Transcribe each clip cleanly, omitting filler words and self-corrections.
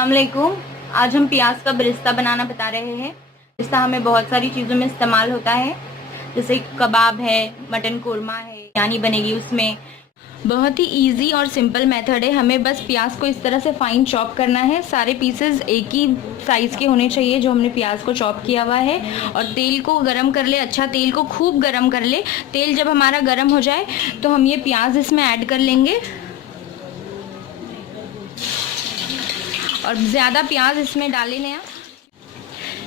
अस्सलाम वालेकुम। आज हम प्याज का बिरिस्ता बनाना बता रहे हैं। बिरिस्ता हमें बहुत सारी चीज़ों में इस्तेमाल होता है, जैसे कबाब है, मटन कोरमा है, बिरयानी बनेगी उसमें। बहुत ही इजी और सिंपल मेथड है। हमें बस प्याज को इस तरह से फाइन चॉप करना है। सारे पीसेस एक ही साइज़ के होने चाहिए जो हमने प्याज को चॉप किया हुआ है। और तेल को गरम कर ले, अच्छा तेल को खूब गरम कर ले। तेल जब हमारा गरम हो जाए तो हम ये प्याज इसमें ऐड कर लेंगे और ज़्यादा प्याज इसमें डाले ना।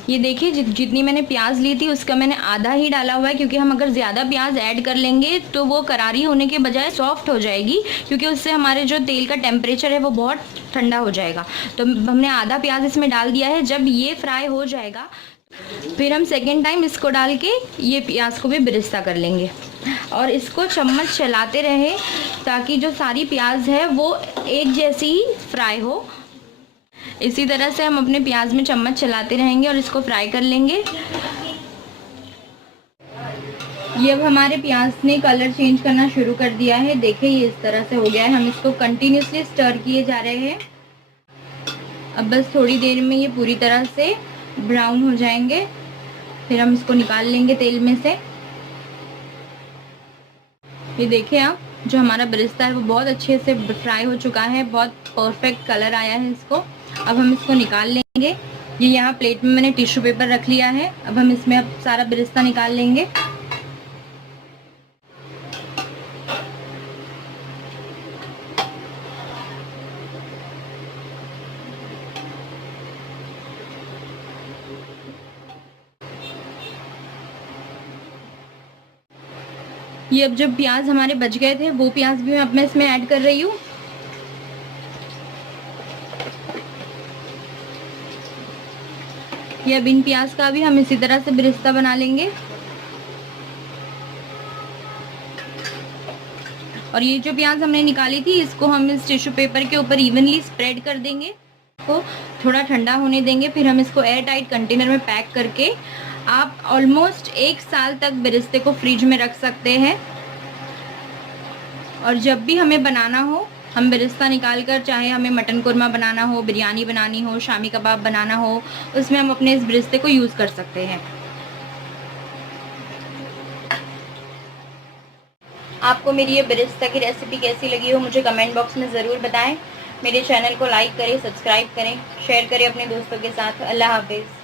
ये देखिए जितनी मैंने प्याज ली थी उसका मैंने आधा ही डाला हुआ है, क्योंकि हम अगर ज़्यादा प्याज ऐड कर लेंगे तो वो करारी होने के बजाय सॉफ्ट हो जाएगी, क्योंकि उससे हमारे जो तेल का टेम्परेचर है वो बहुत ठंडा हो जाएगा। तो हमने आधा प्याज इसमें डाल दिया है। जब ये फ्राई हो जाएगा फिर हम सेकेंड टाइम इसको डाल के ये प्याज को भी बिरिस्ता कर लेंगे और इसको चम्मच चलाते रहे ताकि जो सारी प्याज है वो एक जैसी ही फ्राई हो। इसी तरह से हम अपने प्याज में चम्मच चलाते रहेंगे और इसको फ्राई कर लेंगे। ये अब हमारे प्याज ने कलर चेंज करना शुरू कर दिया है। देखिए ये इस तरह से हो गया है। हम इसको कंटिन्यूसली स्टर किए जा रहे हैं। अब बस थोड़ी देर में ये पूरी तरह से ब्राउन हो जाएंगे, फिर हम इसको निकाल लेंगे तेल में से। ये देखिए आप, जो हमारा बिरिस्ता है वो बहुत अच्छे से फ्राई हो चुका है, बहुत परफेक्ट कलर आया है इसको। अब हम इसको निकाल लेंगे। ये यहाँ प्लेट में मैंने टिश्यू पेपर रख लिया है। अब हम इसमें सारा बिरिस्ता निकाल लेंगे। ये अब जो प्याज हमारे बच गए थे वो प्याज भी मैं अब इसमें ऐड कर रही हूँ। ये अब इन प्याज का भी हम इसी तरह से बिरिस्ता बना लेंगे। और ये जो प्याज हमने निकाली थी इसको हम इस टिश्यू पेपर के ऊपर इवनली स्प्रेड कर देंगे, को थोड़ा ठंडा होने देंगे। फिर हम इसको एयर टाइट कंटेनर में पैक करके आप ऑलमोस्ट 1 साल तक बिरिस्ते को फ्रिज में रख सकते हैं। और जब भी हमें बनाना हो हम बिरिस्ता निकाल कर, चाहे हमें मटन कोरमा बनाना हो, बिरयानी बनानी हो, शामी कबाब बनाना हो, उसमें हम अपने इस बिरिस्ते को यूज़ कर सकते हैं। आपको मेरी ये बिरिस्ता की रेसिपी कैसी लगी हो मुझे कमेंट बॉक्स में ज़रूर बताएं। मेरे चैनल को लाइक करें, सब्सक्राइब करें, शेयर करें अपने दोस्तों के साथ। अल्लाह हाफिज़।